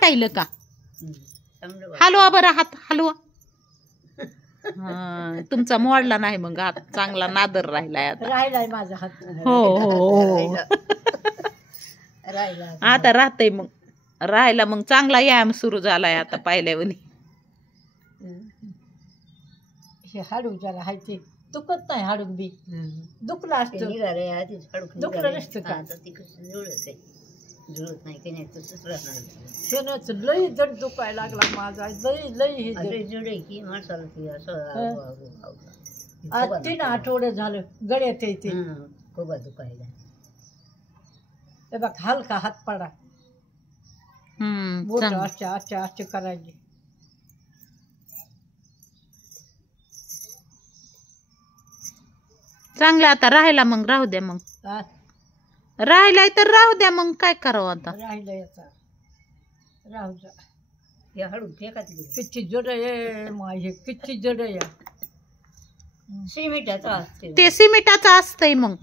वाटायलं का? हलवा बरं हात हलवा. तुमचा मोडला नाही मग हात चांगला नादर राहिलाय आता. राहिलाय माझा हात. हो हो आता राहतय मग राहायला मग चांगला व्यायाम सुरू झालाय आता पाहिल्यावनी. हे हाडू ज्याला हाय ते दुखत नाही. हाडून बी दुखलं असतं. दुखलं नसतं का? जुळत नाही की नाही तसंच राहणार. लई जड दुखायला लागला माझा. लई जड आहे की माणसाला ती असं. आज 3 आठवडे झालं गळ्यात येते खूप दुखायला. हे बघ हलका हात पडा. बोट असे करायचे. चांगलं आता राहायला मग राहू द्या. मग राहिलाय तर राहू द्या. मग काय करावं आता? राहिलंय आता राहू द्या. हे हळू फेका किती जड आहे माझे. किती जड आहे. सिमेंटाचं असते ते सिमेंटाचं असतंय. मग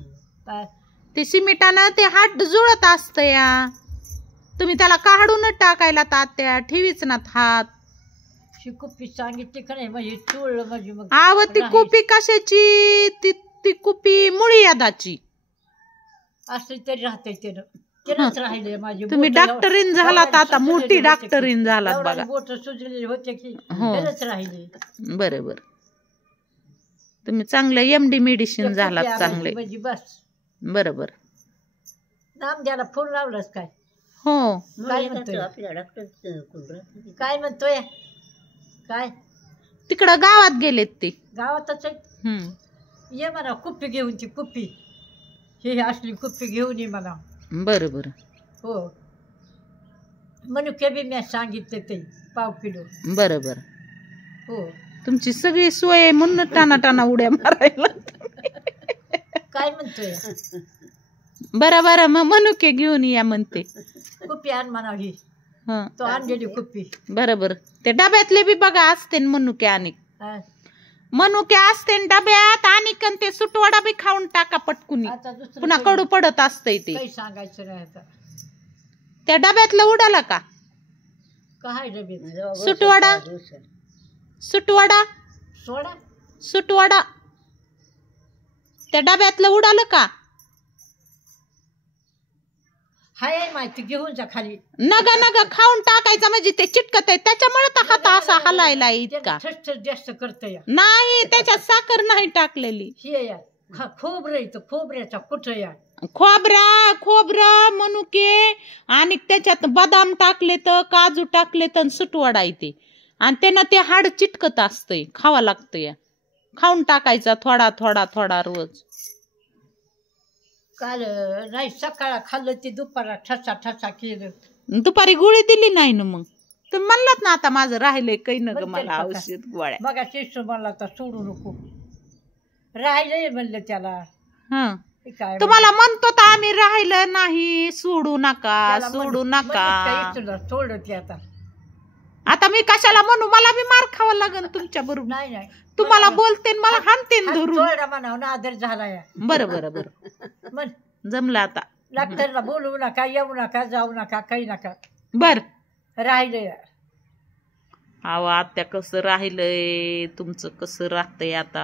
काय ते सिमेंटानं ते हात जुळत असतं या. तुम्ही त्याला काढून टाकायला तात्या ठेवीच ना हात. कुप्पी सांगितली का नाही म्हणजे चोळलं म्हणजे मग. आव ती कुपी कशाची? ती कुपी मुळी यादाची असली तरी राहते. तेच राहिले माझी. तुम्ही डॉक्टरीन झालात आता. मोठी डॉक्टरीन झालात बघा. बोट सुजलेले होते की तेच राहिले. बरोबर. तुम्ही चांगलं MD मेडिसिन झालात चांगले. बस बरोबर. नाम द्याला फोन लावलास काय? हो. काय म्हणतोय आपल्या डॉक्टर? काय म्हणतोय? काय तिकडं गावात गेलेत ते. गावातच ये म्हणा कुप्पी घेऊन. ती कुप्पी ही असली कुप्पी घेऊन ये म्हणा. बरोबर. हो मनुके बी मी सांगितले ते पाव किलो. बरोबर. हो तुमची सगळी सोय आहे म्हणून टाना उड्या मारायला. काय म्हणतोय? बरं मग मनुके घेऊन या म्हणते. कुप्पी आण म्हणा. ही तो आणलेली कुप्पी. बरोबर. ते डब्यातले बी बघा असते मनुके. आणि मनुके असते डब्यात. आणि ते सुटवडा बी खाऊन टाका पटकुनी. पुन्हा कडू पडत असतंय ते. काही सांगायचं नाही आता. त्या डब्यातलं उडाला का? काय डबे? सुटवडा सुटवडा त्या डब्यातलं उडालं का? हाय माहिती घेऊन जा खाली. नगा खाऊन टाकायचं म्हणजे ते चिटकत आहे. त्याच्यामुळे तर हात असा हलायला इतका. जास्त करतय नाही त्याच्यात साखर नाही टाकलेली. हे या खोबरं इथं. खोबऱ्याचा कुठं या खोबरं मनुके आणि त्याच्यात बदाम टाकले तर काजू टाकले तर सुटवडा येते. आणि त्यानं ते हाड चिटकत असतंय. खावा लागतंय. खाऊन टाकायचा थोडा थोडा थोडा रोज. काल नाही सकाळ खाल्लं ते दुपारा ठसा केलं. दुपारी गोळी दिली नाही ना मग. तर म्हणलात ना आता माझं राहिलंय काही न ग मला औषध गोळ्या. बघा शिष्य म्हणला तर सोडू नको. राहिलंय म्हणलं त्याला. तुम्हाला म्हणतो तर आम्ही राहिलं नाही. सोडू नका सोडलं ते आता. आता मी कशाला म्हणू? मला बी मार खावा लागेल तुमच्या बरोबर. नाही तुम्हाला बोलते मला हाणते धरून. म्हणावं आदर झाला या. बरं मग जमलं आता. डॉक्टरला बोलवू नका. येऊ नका. जाऊ नका. काही नका. बर राहिलंय. अहो आत्या कसं राहिलंय तुमचं? कसं राहतंय आता?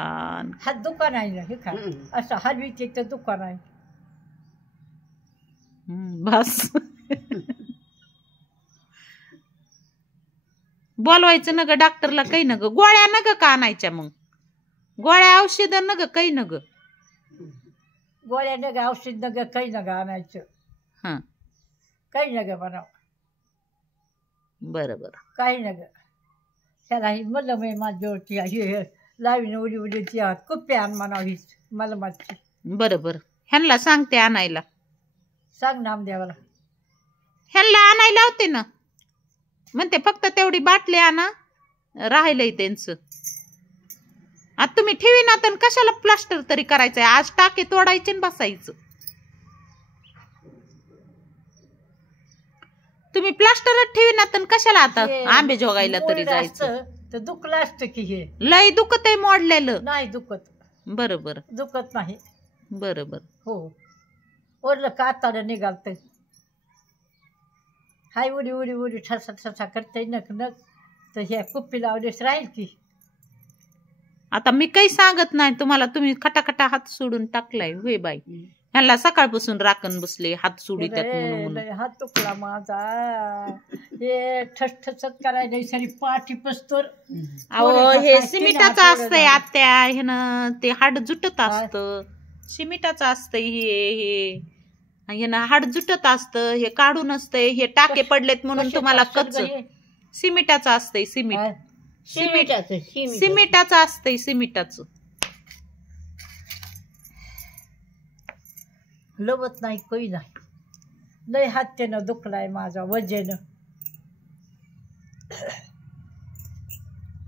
हा दुकान आहे ना हे खा. असं हलवीचे तर दुकान आहे. बस बोलवायचं न ग डॉक्टरला. काही न ग गोळ्या न ग का आणायच्या? मग गोळ्या औषध न ग काही न ग. गोळ्या न ग औषध न ग काही न ग आणायचं. काही न ग म्हणावं. बरं काही न ग. त्याला ही मलम आहे माझ्यावरती. हे लावीन उडी ती कुप्पी आण म्हणावं. हीच मलमाची. बरं ह्यांना सांगते आणायला. सांग नामदेवाला. ह्यांना आणायला होते ना म्हणते. फक्त तेवढी बाटली आणा. राहिलंय त्यांचं. आता तुम्ही ठेवी ना तर कशाला प्लास्टर तरी करायचंय? आज टाके तोडायचे आणि बसायचं. तुम्ही प्लास्टरच ठेवी ना तर कशाला आता आंबे जोगायला तरी जायचं? तर दुखलं असतं की. हे लय दुखत आहे मोडलेलं. नाही दुखत. बरोबर दुखत नाही. बरोबर. हो ओरलं काताला निघालत. हाय उडी उडी उडी ठसा ठसा करते नक नक तर हे कुप्पी लावलेस राहील की. आता मी काही सांगत नाही तुम्हाला, तुम्ही खटाखटा हात सोडून टाकलाय होय बाई. ह्याला सकाळपासून राखण बसले हात सोडितात म्हणून. लय हात तुकडा माझा. हे ठसठसत करायला सरी पाठी पस्तोर. अहो हे सिमिटाचं असतंय आत्या, ह्यानं ते हाड जुटत असतं. सिमिटाचं असतंय हे ह्यानं हाड जुटत असतं. हे काढून असतंय, हे टाके पडलेत म्हणून तुम्हाला कच्च. सिमिटाचं असतंय सिमिट. सिमिटाचं असतंय सिमिटाचं. लवत नाही काही नाही. लय हात त्यानं दुखलाय माझा वजेनं.